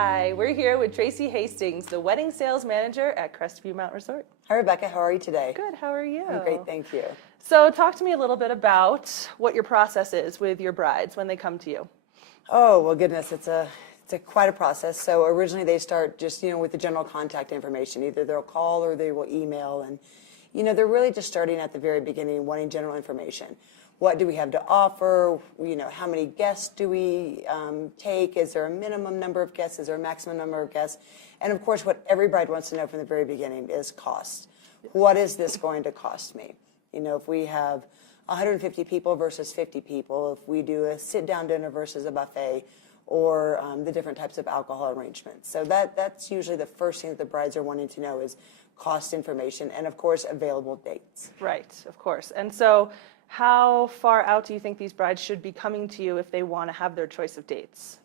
Hi, we're here with Tracy Hastings, the wedding sales manager at Crestview Mount Resort. Hi, Rebecca. How are you today? Good, how are you? I'm great, thank you. So talk to me a little bit about what your process is with your brides when they come to you. Oh, well, goodness, it's quite a process. So originally they start just, with the general contact information. Either they'll call or they will email. And, they're really just starting at the very beginning, wanting general information. What do we have to offer? How many guests do we take? Is there a minimum number of guests? Is there a maximum number of guests? And of course, what every bride wants to know from the very beginning is cost. What is this going to cost me? If we have 150 people versus 50 people, if we do a sit-down dinner versus a buffet, or the different types of alcohol arrangements. So that's usually the first thing that the brides are wanting to know is cost information and, of course, available dates. Right, of course. And so how far out do you think these brides should be coming to you if they want to have their choice of dates?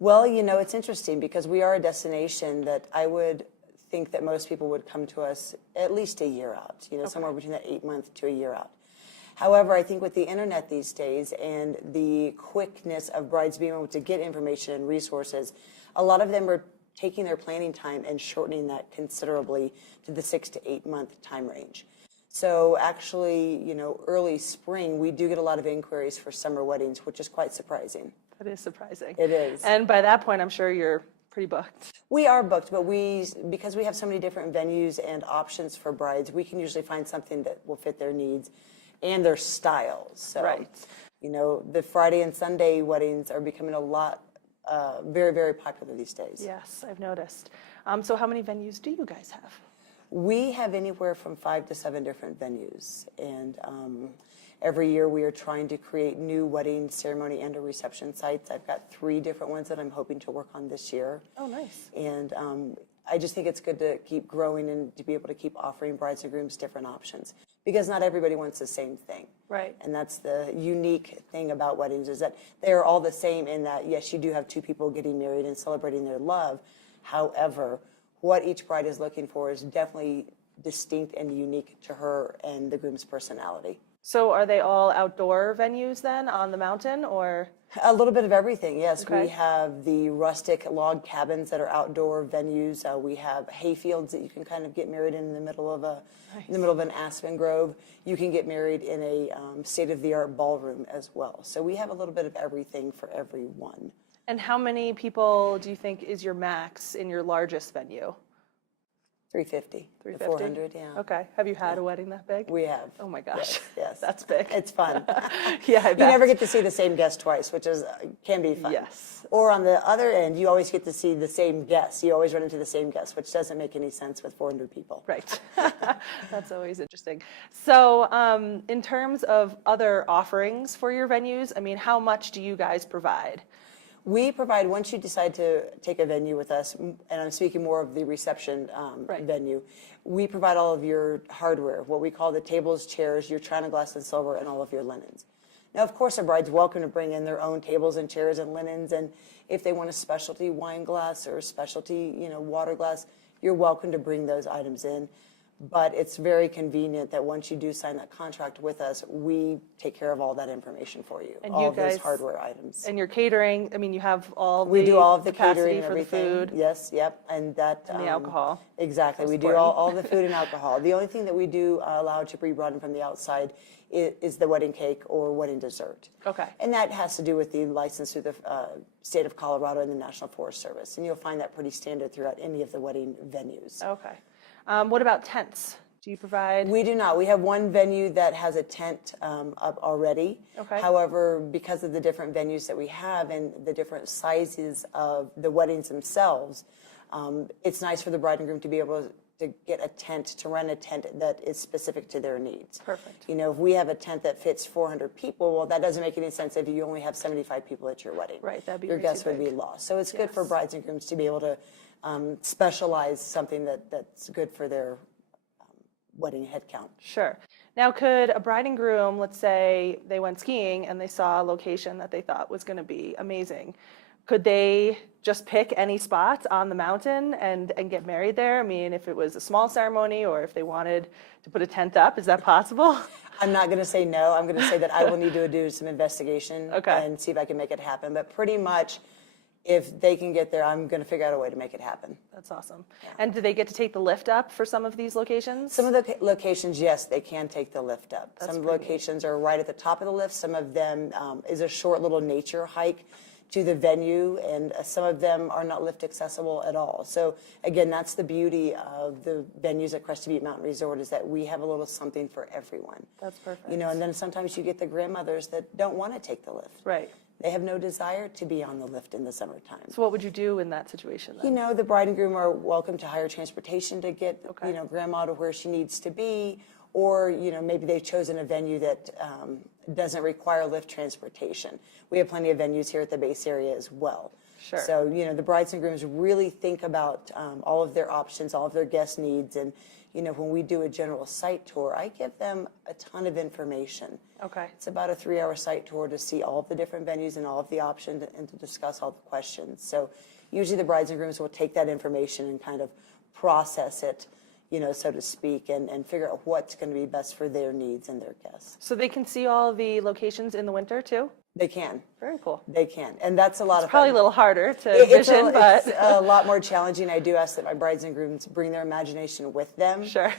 Well, it's interesting because we are a destination that I would think that most people would come to us at least a year out, somewhere between that 8 month to a year out. However, I think with the internet these days and the quickness of brides being able to get information and resources, a lot of them are taking their planning time and shortening that considerably to the 6 to 8 month time range. So actually, early spring, we do get a lot of inquiries for summer weddings, which is quite surprising. That is surprising. It is. And by that point, I'm sure you're pretty booked. We are booked, but because we have so many different venues and options for brides, we can usually find something that will fit their needs and their styles. So, right. The Friday and Sunday weddings are becoming a lot, very, very popular these days. Yes, I've noticed. So how many venues do you guys have? We have anywhere from 5 to 7 different venues. And every year we are trying to create new wedding ceremony and or reception sites. I've got 3 different ones that I'm hoping to work on this year. Oh, nice. And I just think it's good to keep growing and to be able to keep offering brides and grooms different options because not everybody wants the same thing. Right. And that's the unique thing about weddings is that they're all the same in that, yes, you do have 2 people getting married and celebrating their love. However, what each bride is looking for is definitely distinct and unique to her and the groom's personality. So are they all outdoor venues then on the mountain or? A little bit of everything, yes. Okay. We have the rustic log cabins that are outdoor venues. We have hay fields that you can kind of get married in the middle of in the middle of an aspen grove. You can get married in a state-of-the-art ballroom as well. So we have a little bit of everything for everyone. And how many people do you think is your max in your largest venue? 350. 350? 400, yeah. Okay. Have you had a wedding that big? We have. Oh my gosh. Yes. That's big. It's fun. Yeah, I bet. You never get to see the same guest twice, which can be fun. Yes. Or on the other end, you always get to see the same guests. You always run into the same guests, which doesn't make any sense with 400 people. Right. That's always interesting. So in terms of other offerings for your venues, how much do you guys provide? We provide, once you decide to take a venue with us, and I'm speaking more of the reception venue, we provide all of your hardware, what we call the tables, chairs, your china, glass, and silver, and all of your linens. Now, of course, a bride's welcome to bring in their own tables and chairs and linens, and if they want a specialty wine glass or a specialty, water glass, you're welcome to bring those items in. But it's very convenient that once you do sign that contract with us, we take care of all that information for you, and all of those hardware items. And your catering, you have all we do all of the catering for and everything. The food. Yes, yep, and that and the alcohol. Exactly, we do all the food and alcohol. The only thing that we do allow to be brought in from the outside is the wedding cake or wedding dessert. Okay. And that has to do with the license through the state of Colorado and the National Forest Service, and you'll find that pretty standard throughout any of the wedding venues. Okay. What about tents? Do you provide? We do not. We have one venue that has a tent up already. Okay. However, because of the different venues that we have and the different sizes of the weddings themselves, it's nice for the bride and groom to be able to get a tent, to rent a tent that is specific to their needs. Perfect. If we have a tent that fits 400 people, well, that doesn't make any sense if you only have 75 people at your wedding. Right, that'd be your guests would be lost. So it's good for brides and grooms to be able to specialize something that's good for their wedding head count. Sure. Now, could a bride and groom, let's say they went skiing and they saw a location that they thought was going to be amazing, could they just pick any spot on the mountain and get married there? If it was a small ceremony or if they wanted to put a tent up, is that possible? I'm not going to say no. I'm going to say that I will need to do some investigation and see if I can make it happen. But pretty much if they can get there, I'm going to figure out a way to make it happen. That's awesome. And do they get to take the lift up for some of these locations? Some of the locations, yes, they can take the lift up. That's some pretty locations are right at the top of the lift. Some of them is a short little nature hike to the venue, and some of them are not lift accessible at all. So again, that's the beauty of the venues at Crested Butte Mountain Resort, is that we have a little something for everyone. That's perfect. You know, and then sometimes you get the grandmothers that don't want to take the lift. Right. They have no desire to be on the lift in the summertime. So what would you do in that situation then? You know, the bride and groom are welcome to hire transportation to get, Okay. you know, grandma to where she needs to be, or, you know, maybe they've chosen a venue that doesn't require lift transportation. We have plenty of venues here at the base area as well. Sure. So, you know, the brides and grooms really think about all of their options, all of their guest needs, and, you know, when we do a general site tour, I give them a ton of information. Okay. It's about a 3-hour site tour to see all of the different venues and all of the options and to discuss all the questions. So usually the brides and grooms will take that information and kind of process it, you know, so to speak, and figure out what's going to be best for their needs and their guests. So they can see all the locations in the winter too? They can. Very cool. They can. And that's a lot of Probably fun. a little harder to It's vision, but it's a lot more challenging. I do ask that my brides and grooms bring their imagination with them. sure.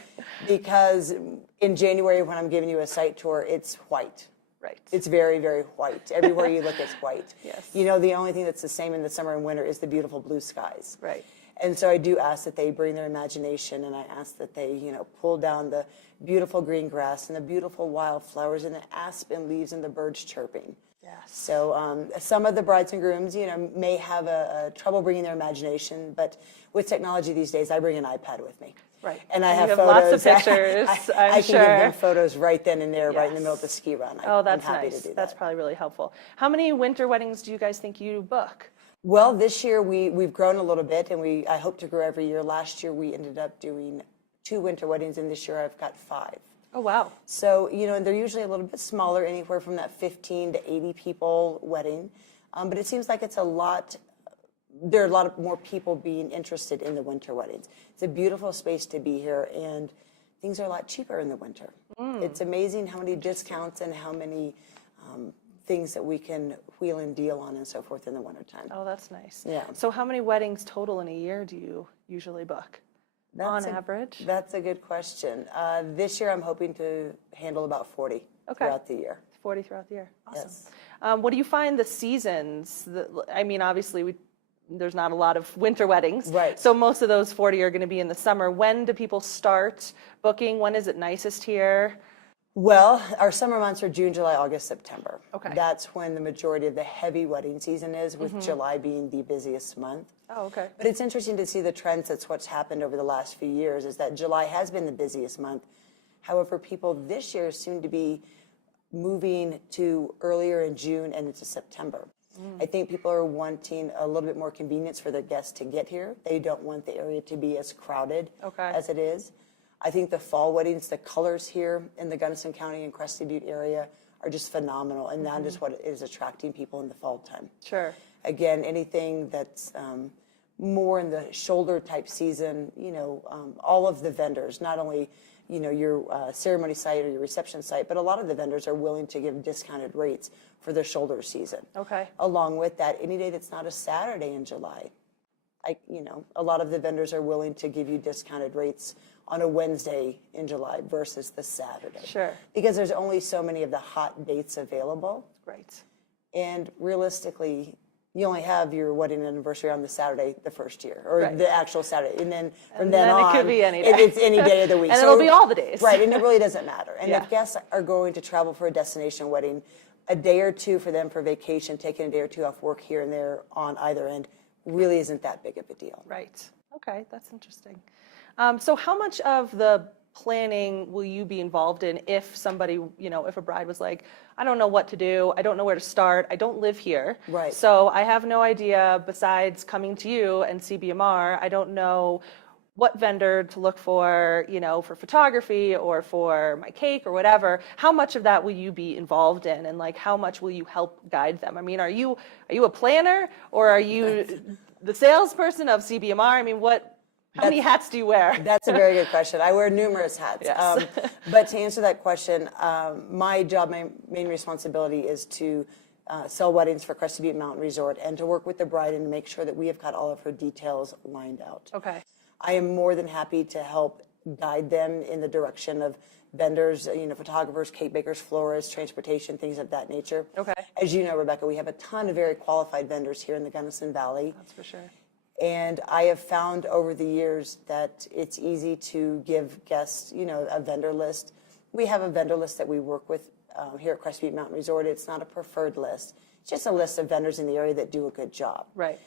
Because in January, when I'm giving you a site tour, it's white. Right. It's very, very white. Everywhere you look, it's white. Yes. You know, the only thing that's the same in the summer and winter is the beautiful blue skies. Right. And so I do ask that they bring their imagination, and I ask that they, you know, pull down the beautiful green grass and the beautiful wildflowers and the aspen leaves and the birds chirping. Yes. So some of the brides and grooms, you know, may have a trouble bringing their imagination, but with technology these days, I bring an iPad with me. Right. And I And have you have photos. lots of pictures, I I'm can give them sure. photos right then and there, right in the middle of Yes. the ski run. Oh, I'm that's happy nice. to do That's that. probably really helpful. How many winter weddings do you guys think you book? Well, this year we've grown a little bit, and I hope to grow every year. Last year we ended up doing 2 winter weddings, and this year I've got 5. Oh, wow. So, you know, and they're usually a little bit smaller, anywhere from that 15 to 80 people wedding. But it seems like there are a lot of more people being interested in the winter weddings. It's a beautiful space to be here, and things are a lot cheaper in the winter. It's amazing how many discounts and how many things that we can wheel and deal on and so forth in the wintertime. Oh, that's nice. Yeah. So how many weddings total in a year do you usually book? On average? That's a good question. This year I'm hoping to handle about 40 throughout the year. 40 throughout the year. Awesome. Yes. What do you find the seasons? I mean, obviously, there's not a lot of winter weddings. Right. So most of those 40 are going to be in the summer. When do people start booking? When is it nicest here? Well, our summer months are June, July, August, September. Okay. That's when the majority of the heavy wedding season is, with July being the busiest month. Oh, okay. But it's interesting to see the trends. That's what's happened over the last few years, is that July has been the busiest month. However, people this year seem to be moving to earlier in June and into September. I think people are wanting a little bit more convenience for their guests to get here. They don't want the area to be as crowded as it is. I think the fall weddings, the colors here in the Gunnison County and Crested Butte area are just phenomenal, and that is what is attracting people in the fall time. Sure. Again, anything that's more in the shoulder type season, you know, all of the vendors, not only, you know, your ceremony site or your reception site, but a lot of the vendors are willing to give discounted rates for their shoulder season. Okay. Along with that, any day that's not a Saturday in July, you know, a lot of the vendors are willing to give you discounted rates on a Wednesday in July versus the Saturday. Sure. Because there's only so many of the hot dates available. Right. And realistically, you only have your wedding anniversary on the Saturday the first year, or Right. the actual Saturday. And then from And then then it on, could be any day. it's any day of the week. And it'll be all the days. Right, and it really doesn't matter. And Yeah. if guests are going to travel for a destination wedding, a day or two for them for vacation, taking a day or two off work here and there on either end, really isn't that big of a deal. Right. Okay, that's interesting. So how much of the planning will you be involved in if somebody, you know, if a bride was like, I don't know what to do, I don't know where to start, I don't live here. Right. So I have no idea besides coming to you and CBMR, I don't know what vendor to look for, you know, for photography or for my cake or whatever. How much of that will you be involved in, and like how much will you help guide them? I mean, are you a planner, or are you the salesperson of CBMR? I mean, how many hats do you wear? That's a very good question. I wear numerous hats. Yes. But to answer that question, my job, my main responsibility is to sell weddings for Crested Butte Mountain Resort, and to work with the bride and make sure that we have got all of her details lined out. Okay. I am more than happy to help guide them in the direction of vendors, photographers, cake bakers, florists, transportation, things of that nature. Okay. As you know, Rebecca, we have a ton of very qualified vendors here in the Gunnison Valley. That's for sure. And I have found over the years that it's easy to give guests, a vendor list. We have a vendor list that we work with here at Crested Butte Mountain Resort. It's not a preferred list. It's just a list of vendors in the area that do a good job. Right.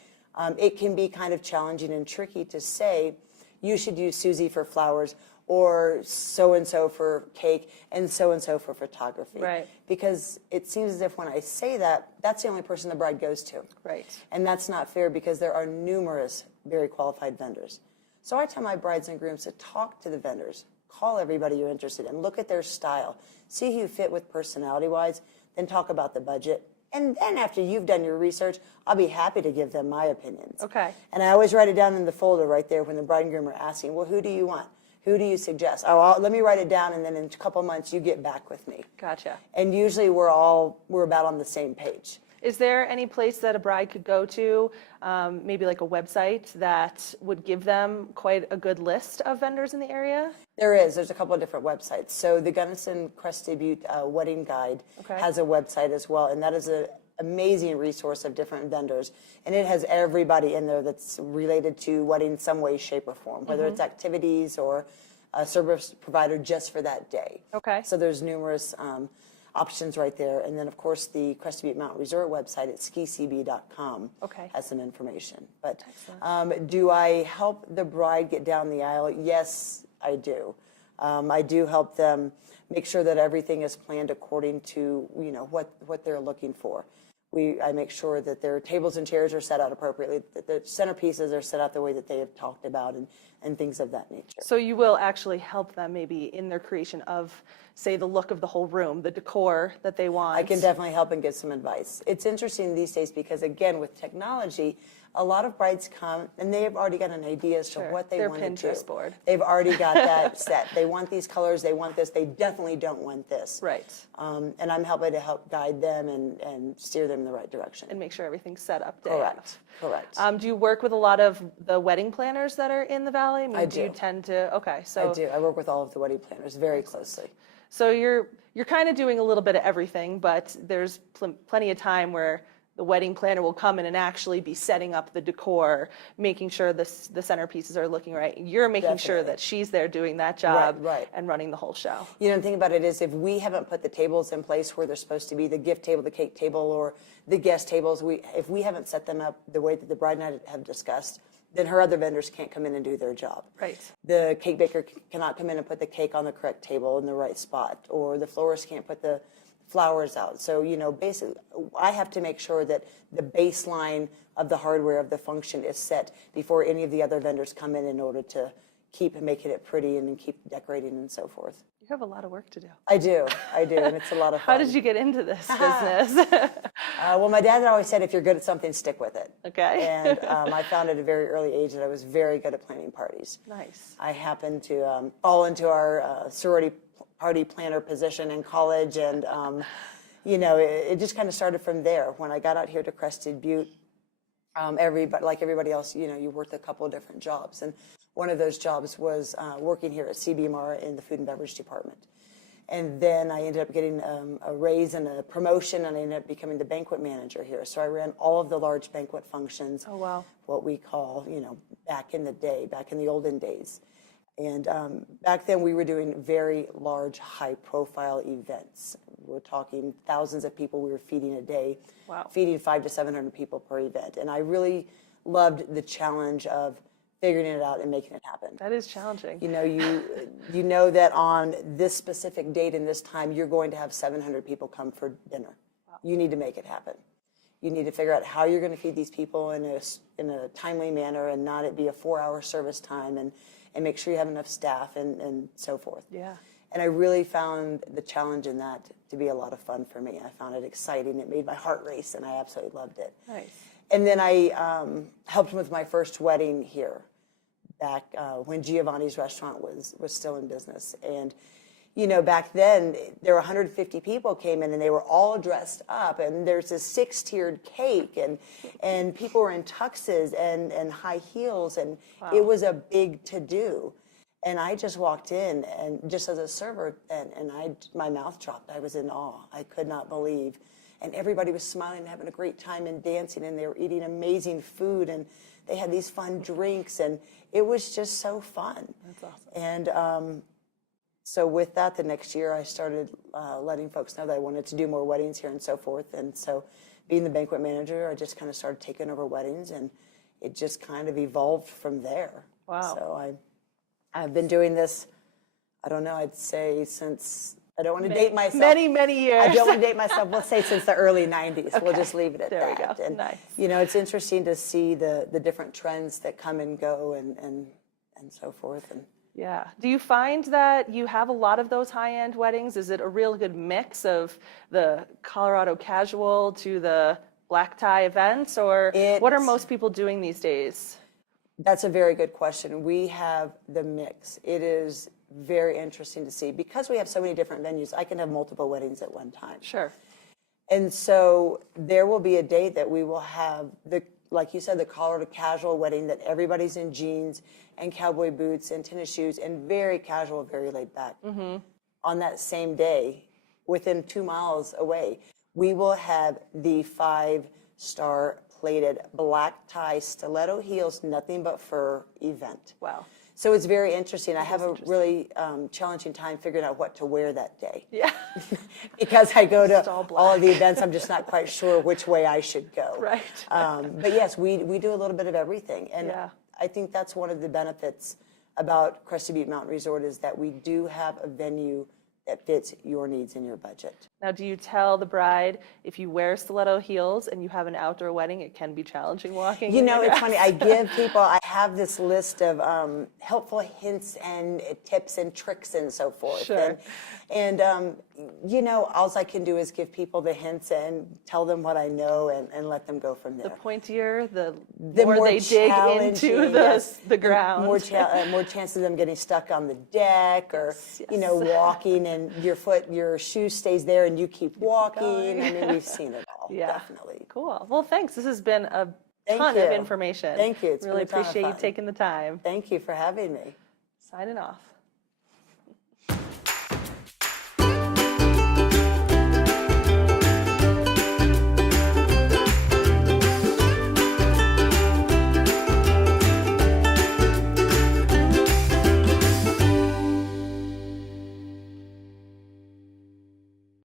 It can be kind of challenging and tricky to say, you should use Susie for flowers, or so-and-so for cake, and so-and-so for photography. Right. Because it seems as if when I say that, that's the only person the bride goes to. Right. And that's not fair, because there are numerous very qualified vendors. So I tell my brides and grooms to talk to the vendors, call everybody you're interested in, look at their style, see who you fit with personality-wise, then talk about the budget. And then after you've done your research, I'll be happy to give them my opinions. Okay. And I always write it down in the folder right there when the bride and groom are asking, well, who do you want? Who do you suggest? Oh, let me write it down, and then in a couple months you get back with me. Gotcha. And usually we're about on the same page. Is there any place that a bride could go to, maybe like a website that would give them quite a good list of vendors in the area? There's a couple of different websites. So the Gunnison Crested Butte Wedding Guide has a website as well, and that is an amazing resource of different vendors. And it has everybody in there that's related to wedding in some way, shape, or form, whether it's activities or a service provider just for that day. Okay. So there's numerous options right there. And then, of course, the Crested Butte Mountain Resort website at skicb.com has some information. But do I help the bride get down the aisle? Yes, I do. I do help them make sure that everything is planned according to what they're looking for. I make sure that their tables and chairs are set out appropriately, that the centerpieces are set out the way that they have talked about, and things of that nature. So you will actually help them maybe in their creation of, say, the look of the whole room, the decor that they want. I can definitely help and give some advice. It's interesting these days because, again, with technology, a lot of brides come and they've already got an idea as to what they want to do. Their Pinterest board. They've already got that set. They want these colors. They want this. They definitely don't want this. Right. And I'm helping to help guide them and steer them in the right direction. And make sure everything's set up day Correct. of. Correct. Do you work with a lot of the wedding planners that are in the Valley? I do. Do you tend to? Okay. So I do. I work with all of the wedding planners very closely. So you're kind of doing a little bit of everything, but there's plenty of time where the wedding planner will come in and actually be setting up the decor, making sure the centerpieces are looking right. You're making sure that she's there doing that job and running the whole show. The thing about it is, if we haven't put the tables in place where they're supposed to be, the gift table, the cake table, or the guest tables, if we haven't set them up the way that the bride and I have discussed, then her other vendors can't come in and do their job. Right. The cake baker cannot come in and put the cake on the correct table in the right spot, or the florist can't put the flowers out. So, basically, I have to make sure that the baseline of the hardware of the function is set before any of the other vendors come in order to keep making it pretty and keep decorating and so forth. You have a lot of work to do. I do, and it's a lot of fun. How did you get into this business? Well, my dad had always said, if you're good at something, stick with it. Okay. And I found at a very early age that I was very good at planning parties. Nice. I happened to fall into our sorority party planner position in college, and it just kind of started from there. When I got out here to Crested Butte, like everybody else, you worked a couple of different jobs, and one of those jobs was working here at CBMR in the food and beverage department. And then I ended up getting a raise and a promotion, and I ended up becoming the banquet manager here. So I ran all of the large banquet functions. Oh, wow. What we call, back in the olden days. And back then we were doing very large, high-profile events. We're talking thousands of people we were feeding a day, feeding 500 to 700 people per event. And I really loved the challenge of figuring it out and making it happen. That is challenging. You know that on this specific date and this time, you're going to have 700 people come for dinner. Wow. You need to make it happen. You need to figure out how you're going to feed these people in a timely manner and not it be a 4-hour service time, and make sure you have enough staff and so forth. Yeah. And I really found the challenge in that to be a lot of fun for me. I found it exciting. It made my heart race, and I absolutely loved it. Nice. And then I helped with my first wedding here back when Giovanni's restaurant was still in business. And back then there were 150 people came in and they were all dressed up, and there's a 6-tiered cake, and people were in tuxes and high heels, and it was a big to-do. And I just walked in, and just as a server, and my mouth dropped. I was in awe. I could not believe. And everybody was smiling and having a great time and dancing, and they were eating amazing food, and they had these fun drinks, and it was just so fun. That's awesome. And so with that, the next year I started letting folks know that I wanted to do more weddings here and so forth. And so being the banquet manager, I just kind of started taking over weddings, and it just kind of evolved from there. Wow. So I've been doing this, I don't know, I'd say since, I don't want to date myself. Many years. I don't want to date myself. We'll say since the early 90s. Okay. We'll just leave it at there that. There we go. And, nice. It's interesting to see the different trends that come and go and so forth. And yeah. Do you find that you have a lot of those high-end weddings? Is it a real good mix of the Colorado casual to the black tie events, or what are most people doing these days? That's a very good question. We have the mix. It is very interesting to see. Because we have so many different venues, I can have multiple weddings at one time. Sure. And so there will be a day that we will have, like you said, the Colorado casual wedding, that everybody's in jeans and cowboy boots and tennis shoes and very casual, very laid back. Mm-hmm. On that same day, within 2 miles away, we will have the 5-star plated black tie, stiletto heels, nothing but fur event. Wow. So it's very interesting. I have a really challenging time figuring out what to wear that day. Yeah. Because I go to all of the events, I'm just not quite sure which way I should go. Right. But yes, we do a little bit of everything. And I think that's one of the benefits about Crested Butte Mountain Resort, is that we do have a venue that fits your needs and your budget. Now, do you tell the bride, if you wear stiletto heels and you have an outdoor wedding, it can be challenging walking? It's funny. I give people, I have this list of helpful hints and tips and tricks and so forth. Sure. And all I can do is give people the hints and tell them what I know and let them go from there. The pointier, the more they dig into the ground. More chances of them getting stuck on the deck, or, walking and your shoe stays there and you keep walking. I mean, we've seen it all. Yeah. Definitely. Cool. Well, thanks. This has been a ton of information. Thank you. It's really been a ton of appreciate you fun. taking the time. Thank you for having me. Signing off.